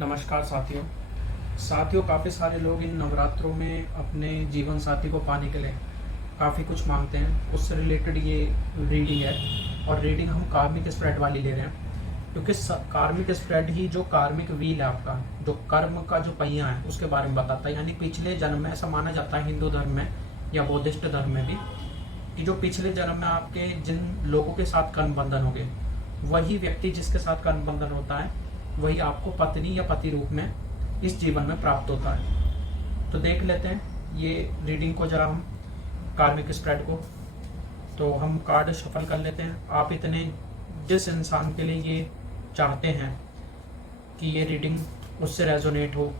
नमस्कार साथियों। काफ़ी सारे लोग इन नवरात्रों में अपने जीवन साथी को पाने के लिए काफ़ी कुछ मांगते हैं। उससे रिलेटेड ये रीडिंग है और रीडिंग हम कार्मिक स्प्रेड वाली ले रहे हैं, क्योंकि कार्मिक स्प्रेड ही जो कार्मिक व्हील है आपका, जो कर्म का जो पहिया है उसके बारे में बताता है। यानी पिछले जन्म में ऐसा माना जाता है हिंदू धर्म में या बौद्धिस्ट धर्म में भी, कि जो पिछले जन्म में आपके जिन लोगों के साथ कर्म बंधन हो गए, वही व्यक्ति जिसके साथ कर्म बंधन होता है वही आपको पत्नी या पति रूप में इस जीवन में प्राप्त होता है। तो देख लेते हैं ये रीडिंग को जरा हम, कार्मिक स्प्रेड को। तो हम कार्ड शफल कर लेते हैं। आप इतने जिस इंसान के लिए ये चाहते हैं कि ये रीडिंग उससे रेजोनेट हो,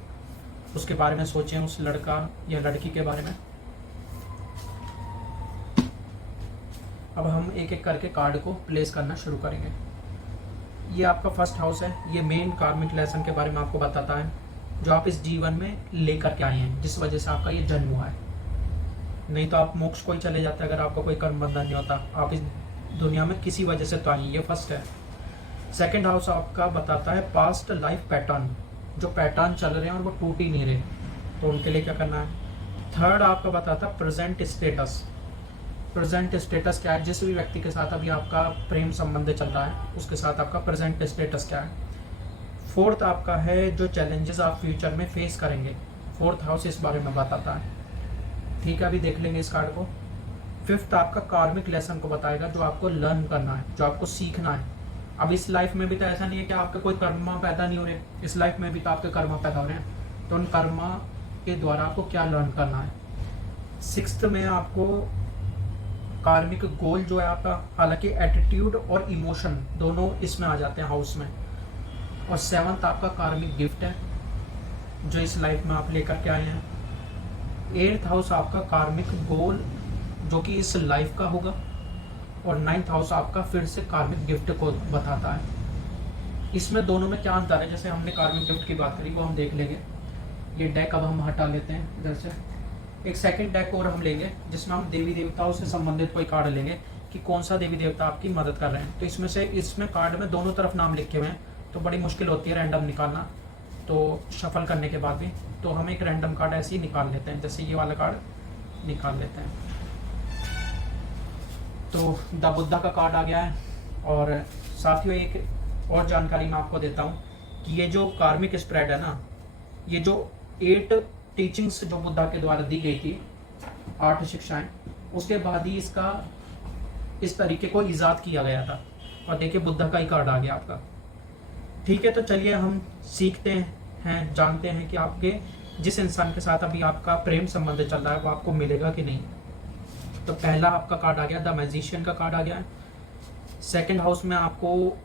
उसके बारे में सोचें, उस लड़का या लड़की के बारे में। अब हम एक एक करके कार्ड को प्लेस करना शुरू करेंगे। ये आपका फर्स्ट हाउस है। ये मेन कार्मिक लेसन के बारे में आपको बताता है, जो आप इस जीवन में लेकर के आए हैं, जिस वजह से आपका ये जन्म हुआ है। नहीं तो आप मोक्ष को ही चले जाते अगर आपका कोई कर्म बंधन नहीं होता। आप इस दुनिया में किसी वजह से तो आए। ये फर्स्ट है। सेकंड हाउस आपका बताता है पास्ट लाइफ पैटर्न, जो पैटर्न चल रहे हैं और वो टूट ही नहीं रहे, तो उनके लिए क्या करना है। थर्ड आपका बताता है प्रेजेंट स्टेटस। प्रेजेंट स्टेटस क्या है, जिस भी व्यक्ति के साथ अभी आपका प्रेम संबंध चल रहा है उसके साथ आपका प्रेजेंट स्टेटस क्या है। फोर्थ आपका है जो चैलेंजेस आप फ्यूचर में फेस करेंगे। फोर्थ हाउस इस बारे में बताता है। ठीक है, अभी देख लेंगे इस कार्ड को। फिफ्थ आपका कार्मिक लेसन को बताएगा, जो आपको लर्न करना है, जो आपको सीखना है। अब इस लाइफ में भी तो ऐसा नहीं है कि आपके कोई कर्मा पैदा नहीं हो रहे, इस लाइफ में भी तो आपके कर्मा पैदा हो रहे हैं। तो उन कर्मा के द्वारा आपको क्या लर्न करना है। सिक्स्थ में आपको कार्मिक गोल जो है आपका, हालांकि एटीट्यूड और इमोशन दोनों इसमें आ जाते हैं हाउस में। और सेवंथ आपका कार्मिक गिफ्ट है, जो इस लाइफ में आप लेकर के आए हैं। एट्थ हाउस आपका कार्मिक गोल, जो कि इस लाइफ का होगा। और नाइन्थ हाउस आपका फिर से कार्मिक गिफ्ट को बताता है। इसमें दोनों में क्या अंतर है, जैसे हमने कार्मिक गिफ्ट की बात करी वो हम देख लेंगे। ये डेक अब हम हटा लेते हैं इधर से। एक सेकंड डेक और हम लेंगे, जिसमें हम देवी देवताओं से संबंधित कोई कार्ड लेंगे कि कौन सा देवी देवता आपकी मदद कर रहे हैं। तो इसमें कार्ड में दोनों तरफ नाम लिखे हुए हैं, तो बड़ी मुश्किल होती है रैंडम निकालना, तो शफल करने के बाद भी। तो हम एक रैंडम कार्ड ऐसे ही निकाल लेते हैं, जैसे ये वाला कार्ड निकाल लेते हैं। तो द बुद्धा का कार्ड आ गया है। और साथियों एक और जानकारी मैं आपको देता हूँ कि ये जो कार्मिक स्प्रेड है ना, ये जो 8 टीचिंग्स जो बुद्धा के द्वारा दी गई थी, 8 शिक्षाएं, उसके बाद ही इसका इस तरीके को ईजाद किया गया था। और देखिए बुद्धा का ही कार्ड आ गया आपका। ठीक है, तो चलिए हम सीखते हैं, जानते हैं कि आपके जिस इंसान के साथ अभी आपका प्रेम संबंध चल रहा है वो आपको मिलेगा कि नहीं। तो पहला आपका कार्ड आ गया, द मैजिशियन का कार्ड आ गया है। सेकंड हाउस में आपको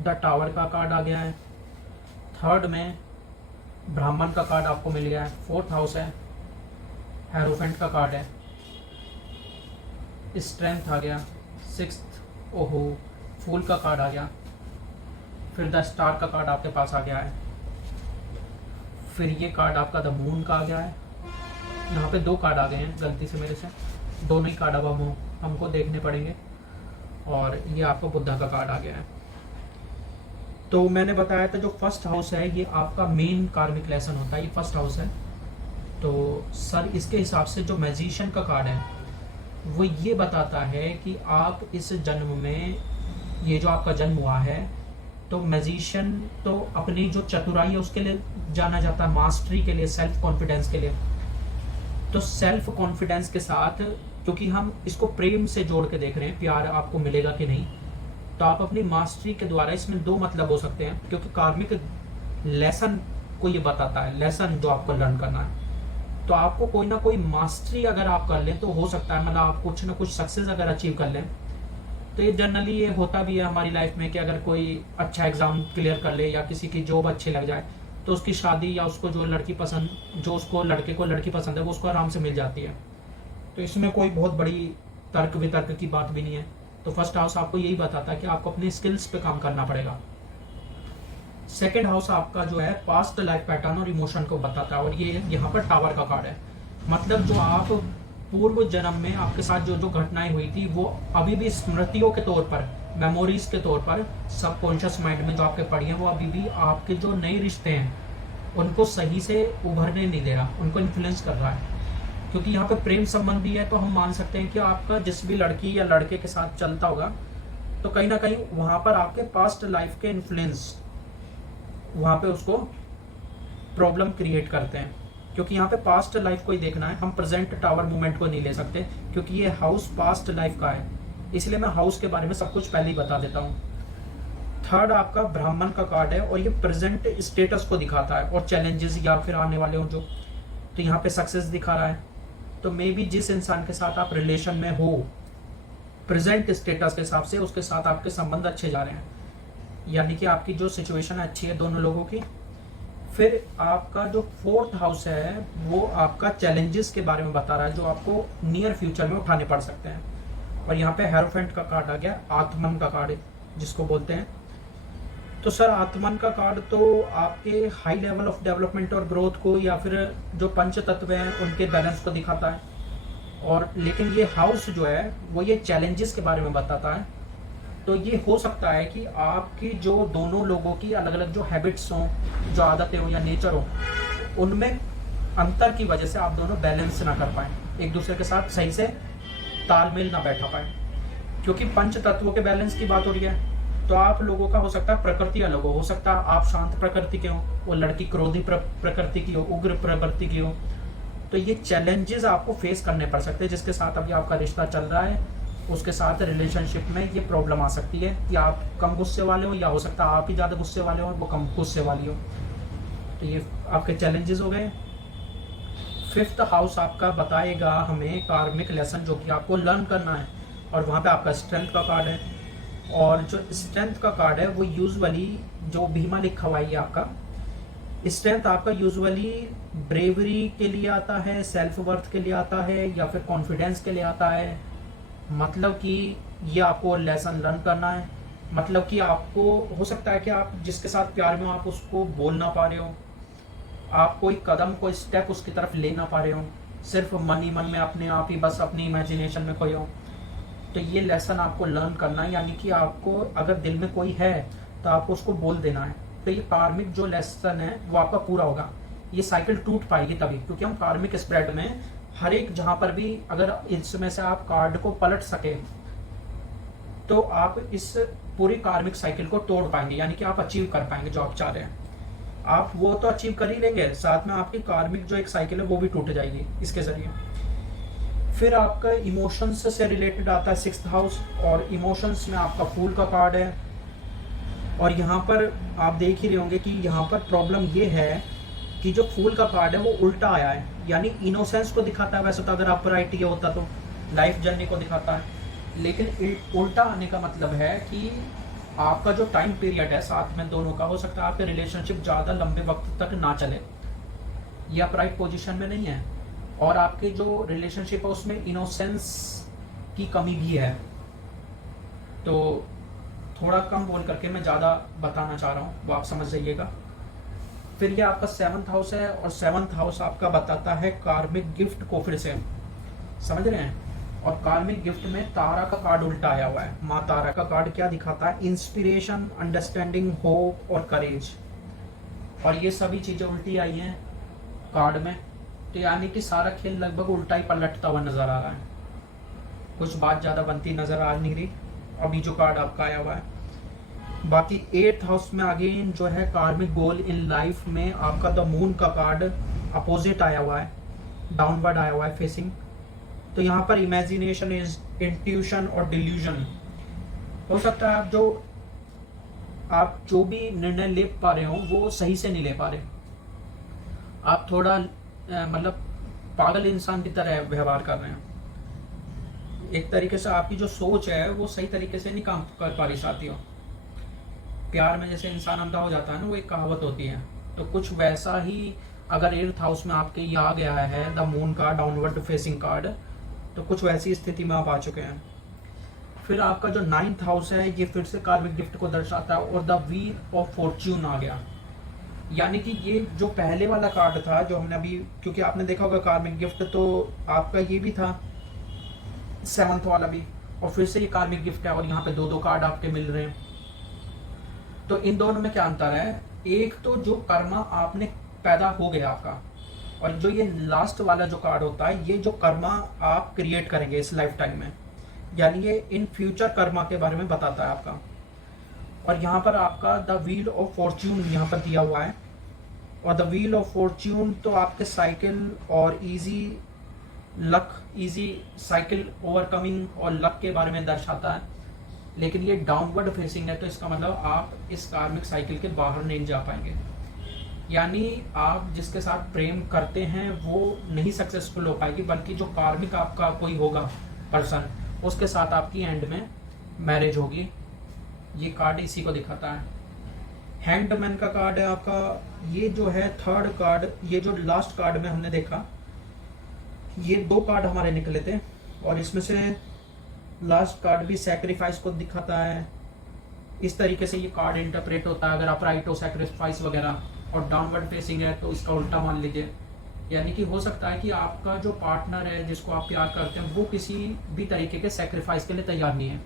द टावर का कार्ड आ गया है। थर्ड में ब्राह्मण का कार्ड आपको मिल गया है। फोर्थ हाउस है, हेरोफेंट का कार्ड है। स्ट्रेंथ आ गया। सिक्स्थ, ओहो, फूल का कार्ड आ गया। फिर द स्टार का कार्ड आपके पास आ गया है। फिर ये कार्ड आपका द मून का आ गया है। यहाँ पे 2 कार्ड आ गए हैं गलती से मेरे से, दोनों ही कार्ड अब हमको देखने पड़ेंगे। और ये आपको बुद्धा का कार्ड आ गया है। तो मैंने बताया था जो फर्स्ट हाउस है ये आपका मेन कार्मिक लेसन होता है, ये फर्स्ट हाउस है। तो सर इसके हिसाब से जो मैजिशियन का कार्ड है वो ये बताता है कि आप इस जन्म में, ये जो आपका जन्म हुआ है, तो मैजिशियन तो अपनी जो चतुराई है उसके लिए जाना जाता है, मास्टरी के लिए, सेल्फ कॉन्फिडेंस के लिए। तो सेल्फ कॉन्फिडेंस के साथ, क्योंकि हम इसको प्रेम से जोड़ के देख रहे हैं, प्यार आपको मिलेगा कि नहीं, तो आप अपनी मास्टरी के द्वारा, इसमें 2 मतलब हो सकते हैं, क्योंकि कार्मिक लेसन को ये बताता है, लेसन जो आपको लर्न करना है। तो आपको कोई ना कोई मास्टरी अगर आप कर लें तो हो सकता है, मतलब आप कुछ ना कुछ सक्सेस अगर अचीव कर लें, तो ये जनरली ये होता भी है हमारी लाइफ में कि अगर कोई अच्छा एग्जाम क्लियर कर ले या किसी की जॉब अच्छी लग जाए तो उसकी शादी, या उसको जो लड़की पसंद, जो उसको लड़के को लड़की पसंद है वो उसको आराम से मिल जाती है। तो इसमें कोई बहुत बड़ी तर्क वितर्क की बात भी नहीं है। तो फर्स्ट हाउस आपको यही बताता है कि आपको अपने स्किल्स पे काम करना पड़ेगा। सेकेंड हाउस आपका जो है पास्ट लाइफ पैटर्न और इमोशन को बताता है। और ये यहाँ पर टावर का कार्ड है, मतलब जो आप पूर्व जन्म में आपके साथ जो जो घटनाएं हुई थी वो अभी भी स्मृतियों के तौर पर, मेमोरीज के तौर पर सबकॉन्शियस माइंड में जो आपके पड़ी हैं, वो अभी भी आपके जो नए रिश्ते हैं उनको सही से उभरने नहीं दे रहा, उनको इन्फ्लुएंस कर रहा है। क्योंकि यहाँ पे प्रेम संबंध भी है, तो हम मान सकते हैं कि आपका जिस भी लड़की या लड़के के साथ चलता होगा, तो कहीं ना कहीं वहाँ पर आपके पास्ट लाइफ के इन्फ्लुएंस वहाँ पे उसको प्रॉब्लम क्रिएट करते हैं। क्योंकि यहाँ पे पास्ट लाइफ को ही देखना है, हम प्रेजेंट टावर मूवमेंट को नहीं ले सकते, क्योंकि ये हाउस पास्ट लाइफ का है। इसलिए मैं हाउस के बारे में सब कुछ पहले ही बता देता हूँ। थर्ड आपका ब्राह्मण का कार्ड है, और ये प्रेजेंट स्टेटस को दिखाता है और चैलेंजेस या फिर आने वाले हो जो। तो यहाँ पे सक्सेस दिखा रहा है, तो मे बी जिस इंसान के साथ आप रिलेशन में हो, प्रेजेंट स्टेटस के हिसाब से उसके साथ आपके संबंध अच्छे जा रहे हैं, यानी कि आपकी जो सिचुएशन है अच्छी है दोनों लोगों की। फिर आपका जो फोर्थ हाउस है वो आपका चैलेंजेस के बारे में बता रहा है, जो आपको नियर फ्यूचर में उठाने पड़ सकते हैं। और यहाँ पे हेरोफेंट का कार्ड आ गया, आत्मन का कार्ड जिसको बोलते हैं। तो सर आत्मन का कार्ड तो आपके हाई लेवल ऑफ डेवलपमेंट और ग्रोथ को, या फिर जो पंच तत्व हैं उनके बैलेंस को दिखाता है। और लेकिन ये हाउस जो है वो ये चैलेंजेस के बारे में बताता है। तो ये हो सकता है कि आपकी जो दोनों लोगों की अलग अलग जो हैबिट्स हों, जो आदतें हो या नेचर हो, उनमें अंतर की वजह से आप दोनों बैलेंस ना कर पाए, एक दूसरे के साथ सही से तालमेल ना बैठा पाए। क्योंकि पंच तत्वों के बैलेंस की बात हो रही है, तो आप लोगों का हो सकता है प्रकृति अलग हो सकता है आप शांत प्रकृति के हो, वो लड़की क्रोधी प्रकृति की हो, उग्र प्रवृत्ति की हो। तो ये चैलेंजेस आपको फेस करने पड़ सकते हैं। जिसके साथ अभी आपका रिश्ता चल रहा है उसके साथ रिलेशनशिप में ये प्रॉब्लम आ सकती है कि आप कम गुस्से वाले हो, या हो सकता है आप ही ज़्यादा गुस्से वाले हो, वो कम गुस्से वाली हो। तो ये आपके चैलेंजेस हो गए। फिफ्थ हाउस आपका बताएगा हमें कार्मिक लेसन जो कि आपको लर्न करना है, और वहाँ पे आपका स्ट्रेंथ का कार्ड है। और जो स्ट्रेंथ का कार्ड है वो यूजुअली जो भीमा लिखा हुआ है आपका स्ट्रेंथ आपका यूजुअली ब्रेवरी के लिए आता है, सेल्फ वर्थ के लिए आता है, या फिर कॉन्फिडेंस के लिए आता है। मतलब कि ये आपको लेसन लर्न करना है। मतलब कि आपको हो सकता है कि आप जिसके साथ प्यार में हो आप उसको बोल ना पा रहे हो, आप कोई कदम कोई स्टेप उसकी तरफ ले ना पा रहे हो, सिर्फ मन ही मन में अपने आप ही बस अपनी इमेजिनेशन में खोए हो। तो ये लेसन आपको लर्न करना है, यानी कि आपको अगर दिल में कोई है तो आपको उसको बोल देना है। तो ये कार्मिक जो लेसन है वो आपका पूरा होगा। ये साइकिल टूट पाएगी तभी, क्योंकि हम कार्मिक स्प्रेड में हर एक जहां पर भी अगर इसमें से आप कार्ड को पलट सके तो आप इस पूरी कार्मिक साइकिल को तोड़ पाएंगे, यानी कि आप अचीव कर पाएंगे जो आप चाह रहे हैं। आप वो तो अचीव कर ही लेंगे, साथ में आपकी कार्मिक जो एक साइकिल है वो भी टूट जाएगी इसके जरिए। फिर आपका इमोशंस से रिलेटेड आता है सिक्स्थ हाउस, और इमोशंस में आपका फूल का कार्ड है। और यहाँ पर आप देख ही रहे होंगे कि यहाँ पर प्रॉब्लम ये है कि जो फूल का कार्ड है वो उल्टा आया है, यानी इनोसेंस को दिखाता है। वैसे तो अगर आप राइट ये होता तो लाइफ जर्नी को दिखाता है, लेकिन उल्टा आने का मतलब है कि आपका जो टाइम पीरियड है साथ में दोनों का, हो सकता है आपके रिलेशनशिप ज़्यादा लंबे वक्त तक ना चले, ये आप राइट पोजीशन में नहीं है, और आपके जो रिलेशनशिप है उसमें इनोसेंस की कमी भी है। तो थोड़ा कम बोल करके मैं ज़्यादा बताना चाह रहा हूँ, वो आप समझ जाइएगा। फिर ये आपका सेवंथ हाउस है, और सेवंथ हाउस आपका बताता है कार्मिक गिफ्ट को, फिर से समझ रहे हैं। और कार्मिक गिफ्ट में तारा का कार्ड उल्टा आया हुआ है। माँ तारा का कार्ड क्या दिखाता है? इंस्पिरेशन, अंडरस्टैंडिंग, होप और करेज। और ये सभी चीजें उल्टी आई हैं कार्ड में, तो यानी कि सारा खेल लगभग उल्टा ही पलटता हुआ नजर आ रहा है, कुछ बात ज्यादा बनती नजर आ नहीं रही अभी जो कार्ड आपका आया हुआ है। बाकी एट्थ हाउस में अगेन जो है कार्मिक गोल इन लाइफ में आपका द मून का कार्ड अपोजिट आया हुआ है, डाउनवर्ड आया हुआ है फेसिंग। तो यहाँ पर इमेजिनेशन, इंट्यूशन और डिल्यूजन, हो सकता है आप जो भी निर्णय ले पा रहे हो वो सही से नहीं ले पा रहे, आप थोड़ा मतलब पागल इंसान की तरह व्यवहार कर रहे हैं। एक तरीके से आपकी जो सोच है वो सही तरीके से नहीं काम कर पा रही साथियों। प्यार में जैसे इंसान अंधा हो जाता है ना, वो एक कहावत होती है, तो कुछ वैसा ही अगर एट्थ हाउस में आपके ये आ गया है द मून का डाउनवर्ड फेसिंग कार्ड, तो कुछ वैसी स्थिति में आप आ चुके हैं। फिर आपका जो नाइन्थ हाउस है ये फिर से कार्मिक गिफ्ट को दर्शाता है, और द व्हील ऑफ फॉर्च्यून आ गया। यानी कि ये जो पहले वाला कार्ड था जो हमने अभी, क्योंकि आपने देखा होगा कार्मिक गिफ्ट तो आपका ये भी था सेवंथ वाला भी, और फिर से ये कार्मिक गिफ्ट है, और यहाँ पे दो दो कार्ड आपके मिल रहे हैं। तो इन दोनों में क्या अंतर है? एक तो जो कर्मा आपने पैदा हो गया आपका। और जो ये लास्ट वाला जो कार्ड होता है, ये जो कर्मा आप क्रिएट करेंगे इस लाइफ टाइम में, यानी ये इन फ्यूचर कर्मा के बारे में बताता है आपका। और यहाँ पर आपका द व्हील ऑफ फॉर्च्यून यहाँ पर दिया हुआ है। और द व्हील ऑफ फॉर्च्यून तो आपके साइकिल और easy luck, easy cycle overcoming और लक के बारे में दर्शाता है। लेकिन ये डाउनवर्ड फेसिंग है, तो इसका मतलब आप इस कार्मिक साइकिल के बाहर नहीं जा पाएंगे। यानी आप जिसके साथ प्रेम करते हैं वो नहीं सक्सेसफुल हो पाएगी, बल्कि जो कार्मिक आपका कोई होगा पर्सन, उसके साथ आपकी एंड में मैरिज होगी। ये कार्ड इसी को दिखाता है। हैंग्ड मैन का कार्ड है आपका। ये जो है थर्ड कार्ड, ये जो लास्ट कार्ड में हमने देखा, ये 2 कार्ड हमारे निकले थे, और इसमें से लास्ट कार्ड भी सैक्रिफाइस को दिखाता है। इस तरीके से ये कार्ड इंटरप्रेट होता है। अगर आप राइट हो सैक्रिफाइस वगैरह, और डाउनवर्ड फेसिंग है तो इसका उल्टा मान लीजिए। यानी कि हो सकता है कि आपका जो पार्टनर है जिसको आप प्यार करते हैं वो किसी भी तरीके के सैक्रिफाइस के लिए तैयार नहीं है।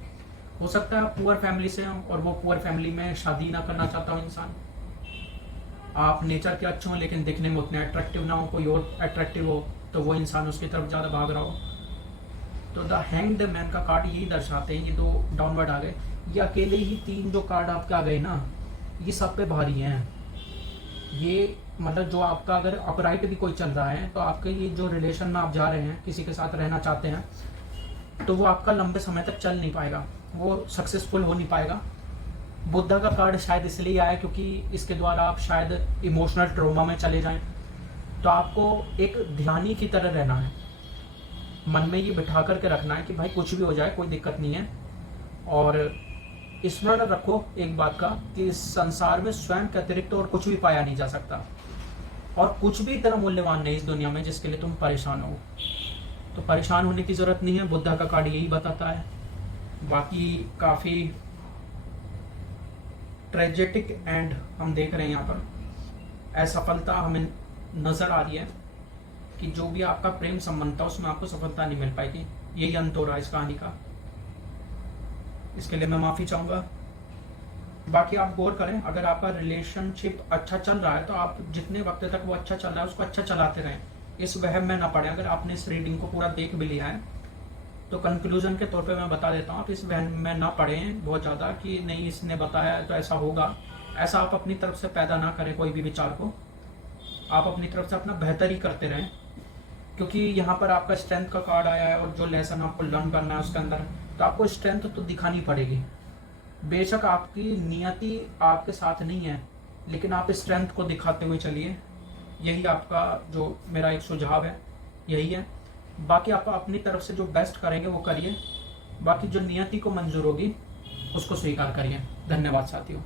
हो सकता है आप पुअर फैमिली से हो और वो पुअर फैमिली में शादी ना करना चाहता हो इंसान। आप नेचर के अच्छे हो लेकिन दिखने में उतने अट्रैक्टिव ना हो, कोई और अट्रैक्टिव हो तो वो इंसान उसकी तरफ ज़्यादा भाग रहा हो। तो द हैंग्ड मैन का कार्ड यही दर्शाते हैं। ये 2 डाउनवर्ड आ गए। ये अकेले ही 3 जो कार्ड आपके आ गए ना, ये सब पे भारी हैं। ये मतलब जो आपका अगर अपराइट भी कोई चल रहा है, तो आपके ये जो रिलेशन में आप जा रहे हैं, किसी के साथ रहना चाहते हैं, तो वो आपका लंबे समय तक चल नहीं पाएगा, वो सक्सेसफुल हो नहीं पाएगा। बुद्धा का कार्ड शायद इसलिए आया क्योंकि इसके द्वारा आप शायद इमोशनल ट्रॉमा में चले जाएं। तो आपको एक ध्यानी की तरह रहना है, मन में ये बिठा करके रखना है कि भाई कुछ भी हो जाए कोई दिक्कत नहीं है। और स्मरण रखो एक बात का कि इस संसार में स्वयं के अतिरिक्त और कुछ भी पाया नहीं जा सकता, और कुछ भी इतना मूल्यवान नहीं इस दुनिया में जिसके लिए तुम परेशान हो। तो परेशान होने की जरूरत नहीं है, बुद्धा का कार्ड यही बताता है। बाकी काफी ट्रेजेटिक एंड हम देख रहे हैं यहाँ पर। असफलता हमें नजर आ रही है कि जो भी आपका प्रेम संबंध था उसमें आपको सफलता नहीं मिल पाएगी। यही अंत हो रहा है इस कहानी का। इसके लिए मैं माफी चाहूंगा। बाकी आप गौर करें, अगर आपका रिलेशनशिप अच्छा चल रहा है तो आप जितने वक्त तक वो अच्छा चल रहा है उसको अच्छा चलाते रहें, इस वहम में ना पड़े। अगर आपने इस रीडिंग को पूरा देख भी लिया है तो कंक्लूजन के तौर पे मैं बता देता हूँ, आप इस वहम में ना पड़े बहुत ज़्यादा कि नहीं इसने बताया तो ऐसा होगा। ऐसा आप अपनी तरफ से पैदा ना करें कोई भी विचार को। आप अपनी तरफ से अपना बेहतर ही करते रहें, क्योंकि यहाँ पर आपका स्ट्रेंथ का कार्ड आया है, और जो लेसन आपको लर्न करना है उसके अंदर तो आपको स्ट्रेंथ तो दिखानी पड़ेगी। बेशक आपकी नियति आपके साथ नहीं है, लेकिन आप स्ट्रेंथ को दिखाते हुए चलिए। यही आपका जो मेरा एक सुझाव है, यही है। बाकी आप अपनी तरफ से जो बेस्ट करेंगे वो करिए, बाकी जो नियति को मंजूर होगी उसको स्वीकार करिए। धन्यवाद साथियों।